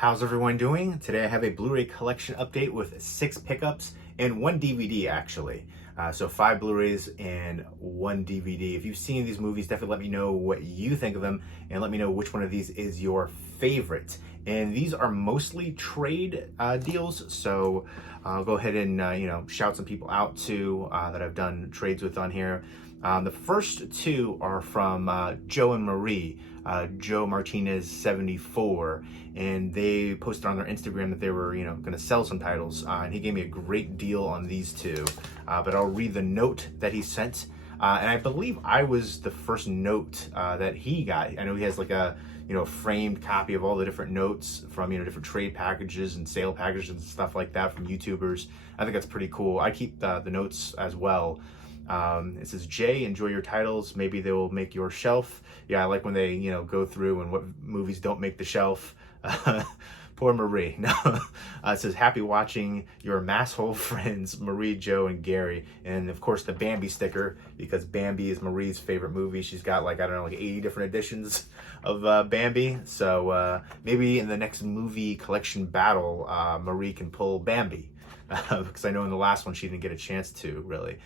How's everyone doing? Today I have a Blu-ray collection update with 6 pickups and 1 DVD actually. So 5 Blu-rays and 1 DVD. If you've seen these movies, definitely let me know what you think of them and let me know which one of these is your favorite. And these are mostly trade deals, so I'll go ahead and shout some people out too that I've done trades with on here. The first 2 are from Joe and Marie. Joe Martinez 74, and they posted on their Instagram that they were going to sell some titles, and he gave me a great deal on these 2, but I'll read the note that he sent, and I believe I was the first note that he got. I know he has like a framed copy of all the different notes from different trade packages and sale packages and stuff like that from YouTubers. I think that's pretty cool. I keep the notes as well. It says, Jay, enjoy your titles. Maybe they will make your shelf. Yeah, I like when they, go through and what movies don't make the shelf. Poor Marie. No, it says, happy watching your masshole friends, Marie, Joe, and Gary. And of course the Bambi sticker, because Bambi is Marie's favorite movie. She's got like 80 different editions of Bambi. So maybe in the next movie collection battle, Marie can pull Bambi. Because I know in the last one she didn't get a chance to really.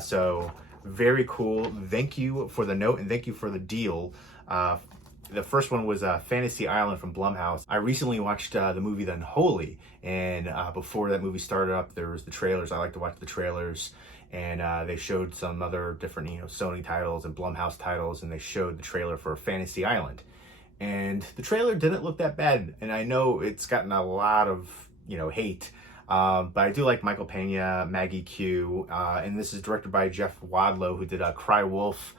So very cool. Thank you for the note and thank you for the deal. The first one was Fantasy Island from Blumhouse. I recently watched the movie The Unholy, and before that movie started up, there was the trailers. I like to watch the trailers, and they showed some other different Sony titles and Blumhouse titles, and they showed the trailer for Fantasy Island. And the trailer didn't look that bad, and I know it's gotten a lot of hate. But I do like Michael Pena, Maggie Q, and this is directed by Jeff Wadlow, who did Cry Wolf.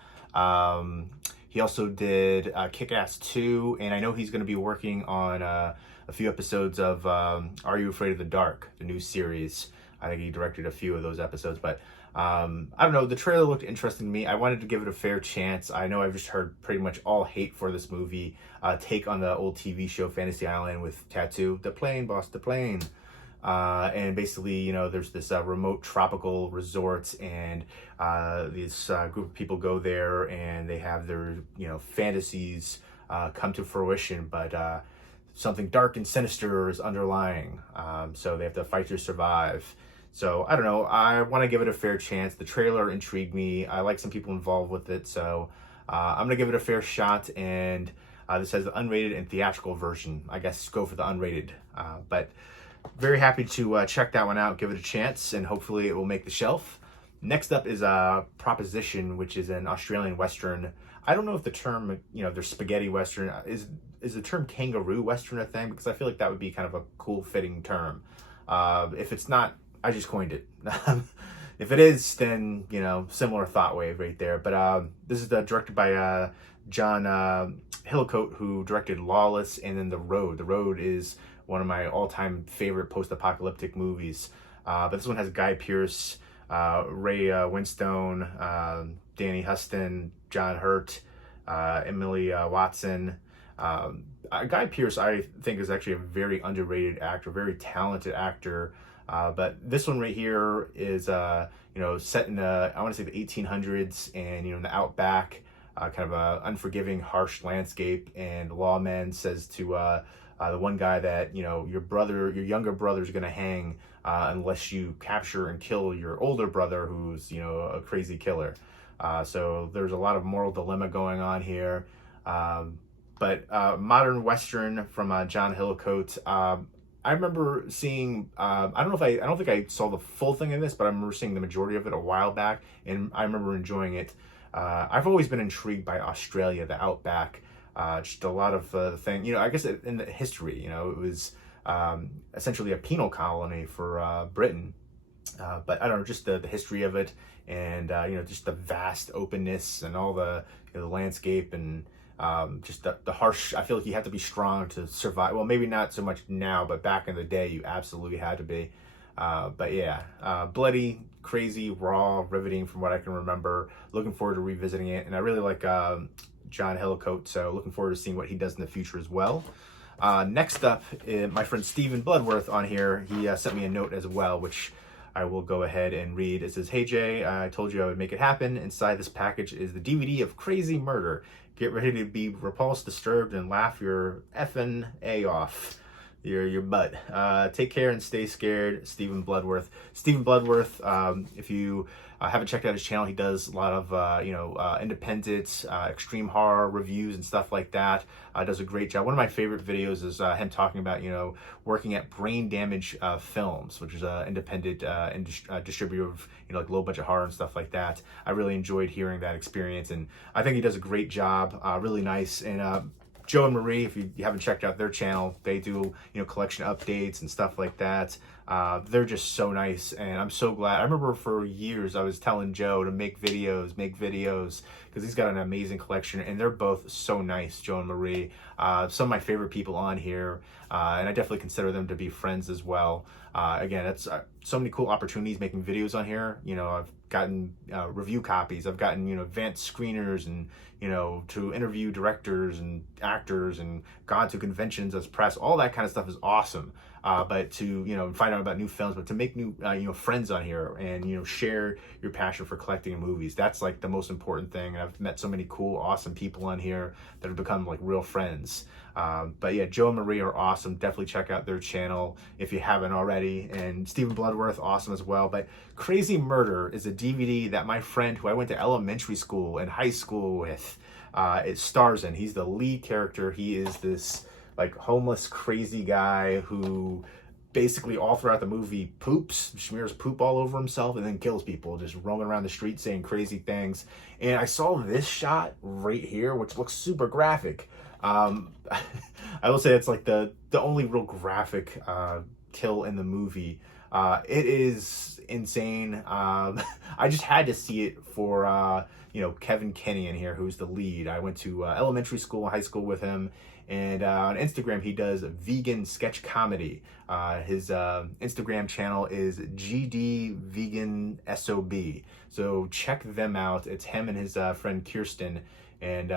He also did Kick-Ass 2, and I know he's going to be working on a few episodes of Are You Afraid of the Dark, the new series. I think he directed a few of those episodes, but I don't know, the trailer looked interesting to me. I wanted to give it a fair chance. I know I've just heard pretty much all hate for this movie, take on the old TV show Fantasy Island with Tattoo, the plane, boss, the plane. And basically, there's this remote tropical resort, and this group of people go there, and they have their, fantasies come to fruition, but something dark and sinister is underlying. So they have to fight to survive. So I don't know. I want to give it a fair chance. The trailer intrigued me. I like some people involved with it, so I'm gonna give it a fair shot. And this has the unrated and theatrical version. I guess go for the unrated, but. Very happy to check that one out, give it a chance, and hopefully it will make the shelf. Next up is Proposition, which is an Australian Western. I don't know if the term, their spaghetti Western, is the term Kangaroo Western a thing? Because I feel like that would be kind of a cool fitting term. If it's not, I just coined it. If it is, then, similar thought wave right there. But this is directed by John Hillcoat, who directed Lawless and then The Road. The Road is one of my all-time favorite post-apocalyptic movies. But this one has Guy Pearce, Ray Winstone, Danny Huston, John Hurt, Emily Watson. Guy Pearce, I think, is actually a very underrated actor, very talented actor. But this one right here is, set in the, I want to say the 1800s, and, in the outback, kind of a unforgiving, harsh landscape. And the lawman says to the one guy that, your younger brother's going to hang unless you capture and kill your older brother, who's, a crazy killer. So there's a lot of moral dilemma going on here. But modern Western from John Hillcoat. I remember seeing, I don't think I saw the full thing in this, but I remember seeing the majority of it a while back, and I remember enjoying it. I've always been intrigued by Australia, the outback. Just a lot of thing, I guess in the history, it was essentially a penal colony for Britain. But I don't know, just the history of it, and just the vast openness and all the the landscape, and just the harsh. I feel like you have to be strong to survive. Well, maybe not so much now, but back in the day, you absolutely had to be. But yeah, bloody, crazy, raw, riveting from what I can remember. Looking forward to revisiting it, and I really like John Hillcoat, so looking forward to seeing what he does in the future as well. Next up, my friend Stephen Bloodworth on here, he sent me a note as well, which I will go ahead and read. It says, "Hey Jay, I told you I would make it happen. Inside this package is the DVD of Crazy Murder. Get ready to be repulsed, disturbed, and laugh your effing A off." your butt. Take care and stay scared, Stephen Bloodworth. Stephen Bloodworth, if you haven't checked out his channel, he does a lot of independent, extreme horror reviews and stuff like that. Does a great job. One of my favorite videos is him talking about working at Brain Damage Films, which is an independent distributor of like low budget horror and stuff like that. I really enjoyed hearing that experience, and I think he does a great job. Really nice. And Joe and Marie, if you haven't checked out their channel, they do collection updates and stuff like that. They're just so nice, and I'm so glad. I remember for years I was telling Joe to make videos, because he's got an amazing collection, and they're both so nice, Joe and Marie. Some of my favorite people on here, and I definitely consider them to be friends as well. Again, it's so many cool opportunities making videos on here. I've gotten review copies. I've gotten advanced screeners, and to interview directors and actors, and gone to conventions as press. All that kind of stuff is awesome. But to find out about new films, but to make new friends on here, and share your passion for collecting and movies, that's like the most important thing. And I've met so many cool, awesome people on here that have become like real friends. But yeah, Joe and Marie are awesome. Definitely check out their channel if you haven't already. And Stephen Bloodworth, awesome as well. But Crazy Murder is a DVD that my friend who I went to elementary school and high school with, it stars in. He's the lead character. He is this like homeless, crazy guy who basically all throughout the movie smears poop all over himself, and then kills people, just roaming around the street saying crazy things. And I saw this shot right here, which looks super graphic. I will say it's like the only real graphic kill in the movie. It is insane. I just had to see it for Kevin Kenny in here, who's the lead. I went to elementary school and high school with him, and on Instagram he does vegan sketch comedy. His Instagram channel is GD Vegan SOB, so check them out. It's him and his friend Kirsten. And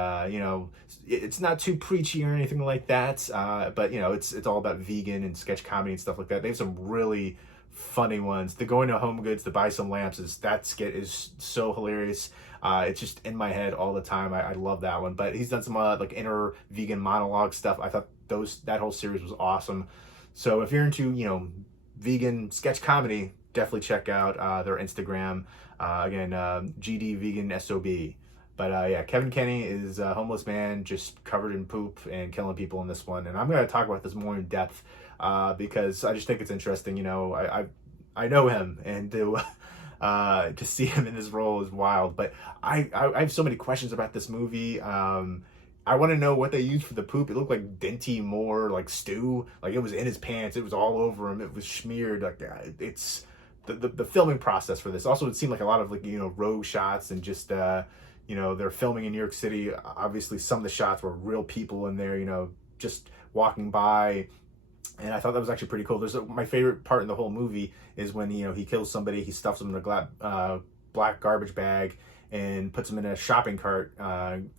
it's not too preachy or anything like that, but it's all about vegan and sketch comedy and stuff like that. They have some really funny ones. The going to Home Goods to buy some lamps, that skit is so hilarious. It's just in my head all the time. I love that one. But he's done some like inner vegan monologue stuff. I thought that whole series was awesome. So if you're into vegan sketch comedy, definitely check out their Instagram. Again, GD Vegan SOB. But yeah, Kevin Kenny is a homeless man just covered in poop and killing people in this one. And I'm going to talk about this more in depth because I just think it's interesting. I know him, and to see him in this role is wild. But I have so many questions about this movie. I want to know what they used for the poop. It looked like Dinty Moore, like stew. Like it was in his pants. It was all over him. It was smeared. Like it's the filming process for this. Also, it seemed like a lot of rogue shots and just they're filming in New York City. Obviously, some of the shots were real people in there, just walking by. And I thought that was actually pretty cool. My favorite part in the whole movie is when, he kills somebody, he stuffs them in a black garbage bag and puts them in a shopping cart,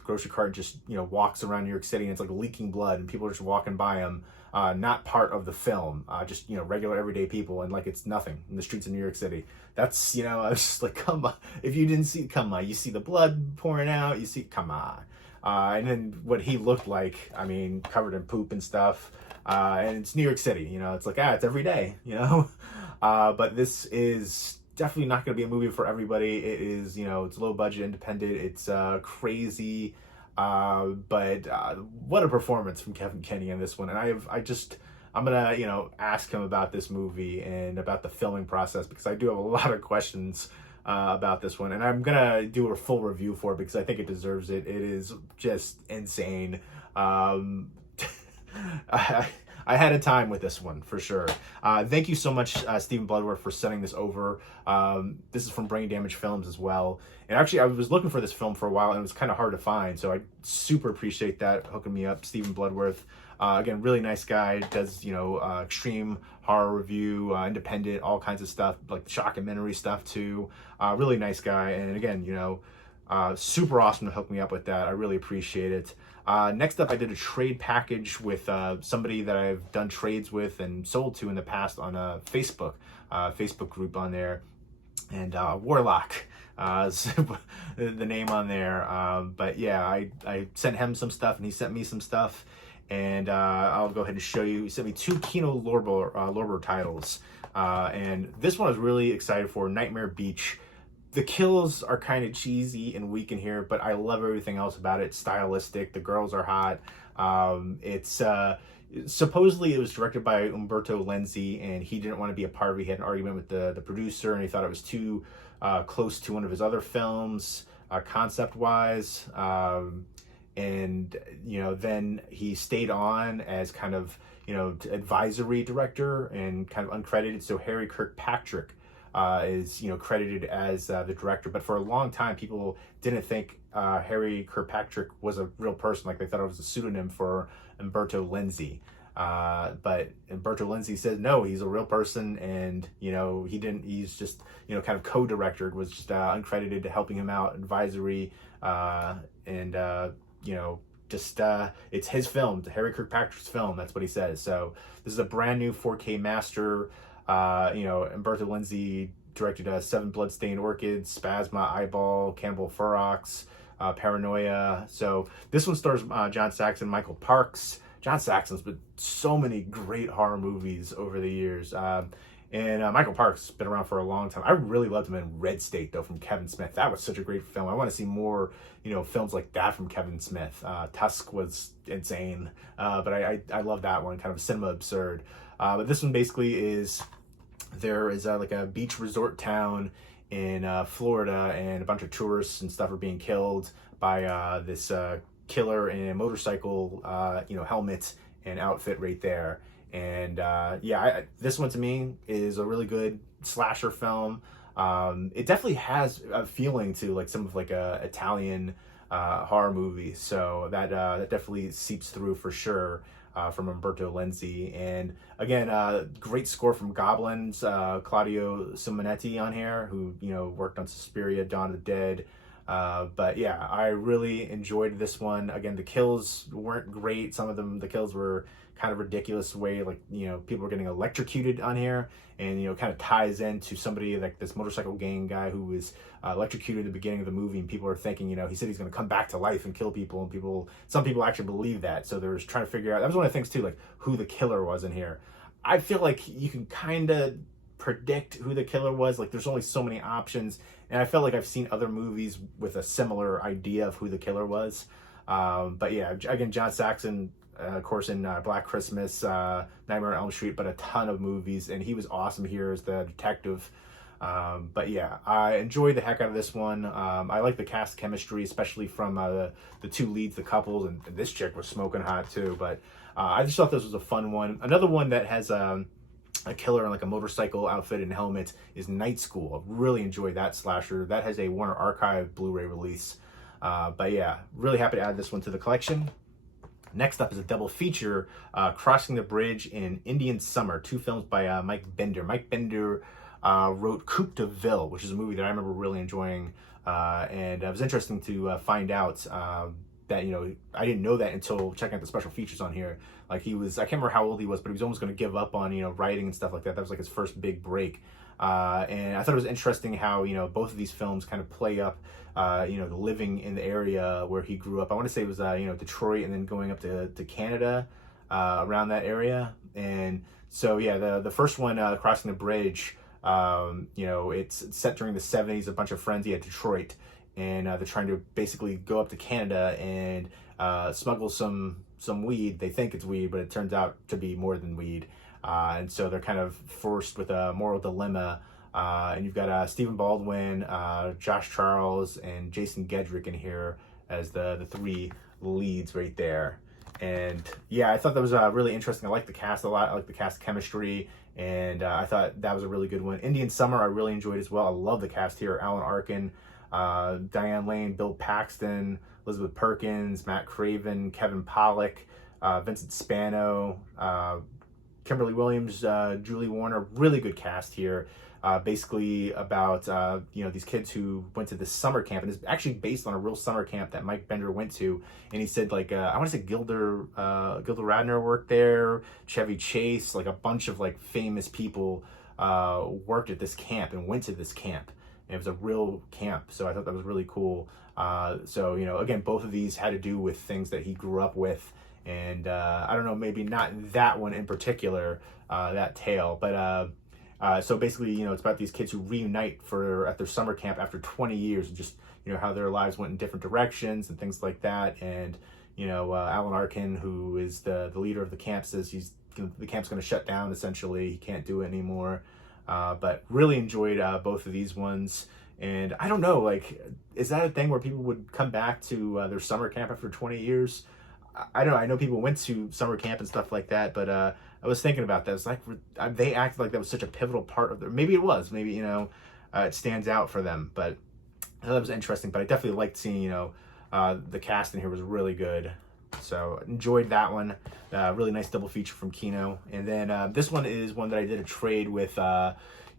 grocery cart, and just, walks around New York City, and it's like leaking blood, and people are just walking by him. Not part of the film, just, regular everyday people, and like it's nothing in the streets of New York City. That's, I was just like, come on. If you didn't see, come on. You see the blood pouring out, come on. And then what he looked like, covered in poop and stuff. And it's New York City, it's like, it's every day, but this is definitely not going to be a movie for everybody. It is, it's low budget, independent. It's crazy. But what a performance from Kevin Kenny in this one. And I'm gonna ask him about this movie and about the filming process, because I do have a lot of questions about this one, and I'm gonna do a full review for it because I think it deserves it. It is just insane. I had a time with this one for sure. Thank you so much, Stephen Bloodworth, for sending this over. This is from Brain Damage Films as well. And actually, I was looking for this film for a while, and it was kind of hard to find. So I super appreciate that, hooking me up, Stephen Bloodworth. Again, really nice guy. Does extreme horror review, independent, all kinds of stuff, like shockumentary stuff too. Really nice guy. And again, super awesome to hook me up with that. I really appreciate it. Next up, I did a trade package with somebody that I've done trades with and sold to in the past on a Facebook group on there, and Warlock is the name on there. But yeah, I sent him some stuff and he sent me some stuff, and I'll go ahead and show you. He sent me 2 Kino Lorber titles, and this one I was really excited for, Nightmare Beach. The kills are kind of cheesy and weak in here, but I love everything else about it. It's stylistic. The girls are hot. It's supposedly it was directed by Umberto Lenzi, and he didn't want to be a part of it. He had an argument with the producer, and he thought it was too close to one of his other films, concept-wise. And then he stayed on as kind of advisory director and kind of uncredited. So Harry Kirkpatrick is credited as the director, but for a long time people didn't think Harry Kirkpatrick was a real person. Like, they thought it was a pseudonym for Umberto Lenzi. But Umberto Lenzi said no, he's a real person, and he's just kind of co-director, was just uncredited, helping him out, advisory, and it's his film, Harry Kirkpatrick's film. That's what he says. So this is a brand new 4K master. Umberto Lenzi directed 7 Bloodstained Orchids, Spasma, Eyeball, Cannibal Ferox, Paranoia. So this one stars John Saxon, Michael Parks. John Saxon's been so many great horror movies over the years. And Michael Parks has been around for a long time. I really loved him in Red State, though, from Kevin Smith. That was such a great film. I want to see more, films like that from Kevin Smith. Tusk was insane, but I love that one, kind of cinema absurd. But this one basically is, there is like a beach resort town in Florida, and a bunch of tourists and stuff are being killed by this killer in a motorcycle, helmet and outfit right there. And this one to me is a really good slasher film. It definitely has a feeling to like some of like a Italian horror movie, so that definitely seeps through for sure from Umberto Lenzi. And again, great score from Goblins, Claudio Simonetti on here, who worked on Suspiria, Dawn of the Dead. But yeah, I really enjoyed this one. Again, the kills weren't great. Some of the kills were kind of ridiculous way, like, people were getting electrocuted on here, and, kind of ties into somebody like this motorcycle gang guy who was electrocuted at the beginning of the movie, and people are thinking, he said he's going to come back to life and kill people, and some people actually believe that. So they're trying to figure out, that was one of the things too, like who the killer was in here. I feel like you can kind of predict who the killer was. Like, there's only so many options, and I felt like I've seen other movies with a similar idea of who the killer was. But yeah, again, John Saxon, of course, in Black Christmas, Nightmare on Elm Street, but a ton of movies, and he was awesome here as the detective. But yeah, I enjoyed the heck out of this one. I like the cast chemistry, especially from the 2 leads, the couples, and this chick was smoking hot too. But I just thought this was a fun one. Another one that has a killer in like a motorcycle outfit and helmet is Night School. I really enjoyed that slasher. That has a Warner Archive Blu-ray release. But yeah, really happy to add this one to the collection. Next up is a double feature, Crossing the Bridge in Indian Summer, 2 films by Mike Bender. Mike Bender wrote Coupe de Ville, which is a movie that I remember really enjoying, and it was interesting to find out that, I didn't know that until checking out the special features on here. Like, I can't remember how old he was, but he was almost going to give up on, writing and stuff like that. That was like his first big break. And I thought it was interesting how, both of these films kind of play up, living in the area where he grew up. I want to say it was, Detroit, and then going up to Canada, around that area. And so, yeah, the first one, Crossing the Bridge, it's set during the 70s. A bunch of friends, he had Detroit, and they're trying to basically go up to Canada and smuggle some weed. They think it's weed, but it turns out to be more than weed. And so they're kind of forced with a moral dilemma. And you've got Stephen Baldwin, Josh Charles, and Jason Gedrick in here as the 3 leads right there. And yeah, I thought that was really interesting. I like the cast a lot. I like the cast chemistry, and I thought that was a really good one. Indian Summer I really enjoyed as well. I love the cast here. Alan Arkin, Diane Lane, Bill Paxton, Elizabeth Perkins, Matt Craven, Kevin Pollak, Vincent Spano, Kimberly Williams, Julie Warner. Really good cast here. Basically about these kids who went to this summer camp, and it's actually based on a real summer camp that Mike Bender went to. And he said, like, I want to say Gilda Radner worked there, Chevy Chase, like a bunch of like famous people worked at this camp and went to this camp. And it was a real camp, so I thought that was really cool. So again, both of these had to do with things that he grew up with, And I don't know, maybe not that one in particular, that tale, but so basically, you know, it's about these kids who reunite at their summer camp after 20 years, and just, you know, how their lives went in different directions and things like that. And, you know, Alan Arkin, who is the leader of the camp, says the camp's going to shut down, essentially. He can't do it anymore. But really enjoyed both of these ones. And I don't know, like, is that a thing where people would come back to their summer camp after 20 years? I don't know. I know people went to summer camp and stuff like that, but I was thinking about that. It's like they acted like that was such a pivotal part of their. Maybe it was. Maybe, you know, it stands out for them. But I thought that was interesting. But I definitely liked seeing, you know, the cast in here was really good. So enjoyed that one. Really nice double feature from Kino. And then this one is one that I did a trade with.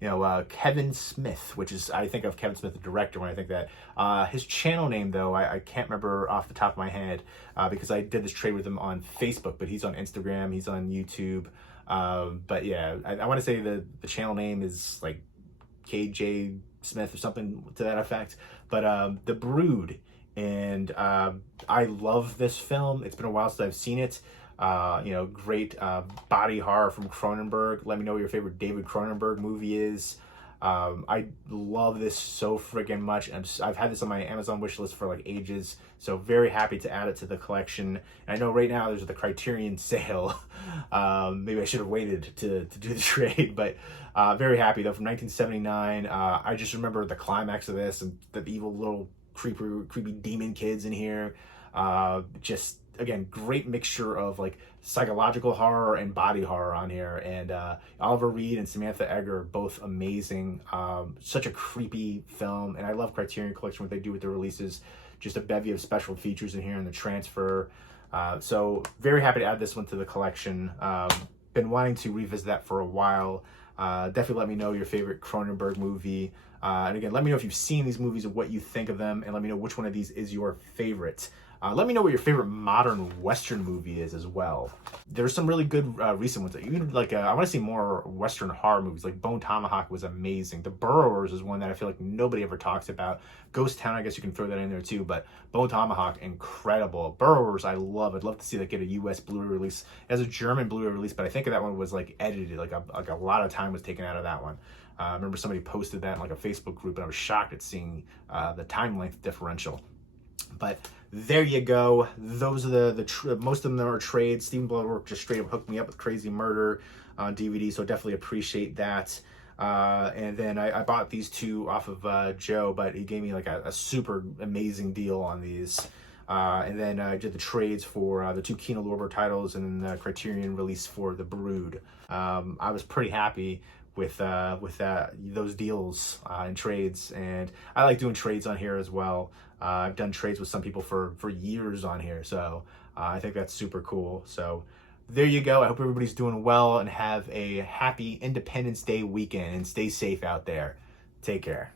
You know, Kevin Smith, which is, I think of Kevin Smith, the director, when I think that. His channel name, though, I can't remember off the top of my head, because I did this trade with him on Facebook, but he's on Instagram, he's on YouTube. But yeah, I want to say the channel name is like KJ Smith or something to that effect. But The Brood, and I love this film. It's been a while since I've seen it. You know, great body horror from Cronenberg. Let me know what your favorite David Cronenberg movie is. I love this so freaking much. I've had this on my Amazon wish list for like ages, so very happy to add it to the collection. And I know right now there's the Criterion sale. Maybe I should have waited to do the trade, but very happy though. From 1979, I just remember the climax of this and the evil little creepy demon kids in here. Just again, great mixture of like psychological horror and body horror on here. And Oliver Reed and Samantha Eggar are both amazing. Such a creepy film, and I love Criterion Collection, what they do with their releases. Just a bevy of special features in here in the transfer. So very happy to add this one to the collection. Been wanting to revisit that for a while. Definitely let me know your favorite Cronenberg movie. And again, let me know if you've seen these movies and what you think of them, and let me know which one of these is your favorite. Let me know what your favorite modern Western movie is as well. There's some really good recent ones. Even like I want to see more Western horror movies. Like Bone Tomahawk was amazing. The Burrowers is one that I feel like nobody ever talks about. Ghost Town, I guess you can throw that in there too. But Bone Tomahawk, incredible. Burrowers, I love. I'd love to see that get a U.S. Blu-ray release. It has a German Blu-ray release, but I think that one was like edited. Like a lot of time was taken out of that one. I remember somebody posted that in like a Facebook group, and I was shocked at seeing the time length differential. But there you go. Those are most of them are trades. Steven Bloodwork just straight up hooked me up with Crazy Murder on DVD, so definitely appreciate that. And then I bought these two off of Joe, but he gave me like a super amazing deal on these. And then I did the trades for the two Kino Lorber titles and then the Criterion release for The Brood. I was pretty happy with those deals and trades, and I like doing trades on here as well. I've done trades with some people for years on here, so I think that's super cool. So there you go. I hope everybody's doing well and have a happy Independence Day weekend, and stay safe out there. Take care.